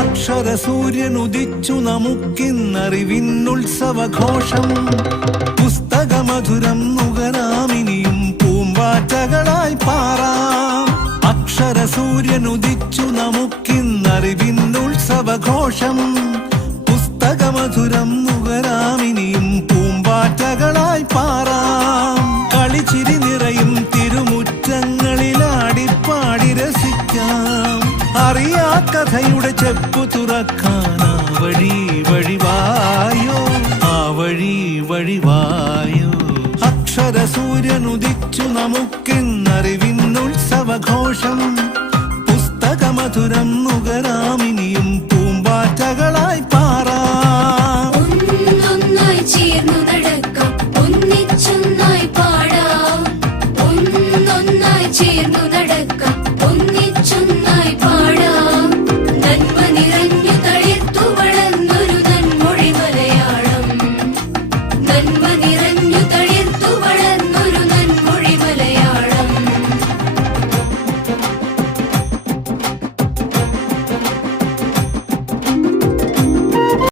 അക്ഷര സൂര്യൻ ഉദിച്ചു നമുക്കിന്നറിവിന്നുത്സവഘോഷം പുസ്തകമധുരം നുകരാമിനിയും പൂമ്പാറ്റകളായി പാറാം. അക്ഷര സൂര്യൻ ഉദിച്ചു നമുക്കിന്നറിവിന്നുത്സവഘോഷം പുസ്തകമധുരം നുകരാമിനിയും പൂമ്പാറ്റകളായി പാറാം. അറിയാ കഥയുടെ ചെപ്പു തുറക്കാൻ വഴി വഴിവായോ? ആ വഴി വഴിവായോ? അക്ഷരസൂര്യനുദിച്ചു നമുക്കിന്നറിവിന്നുത്സവഘോഷം പുസ്തകമധുരം നുകരാമിനിയും പൂമ്പാറ്റകളായി പാറ. പാടാം. ചേർന്നു നടക്കാം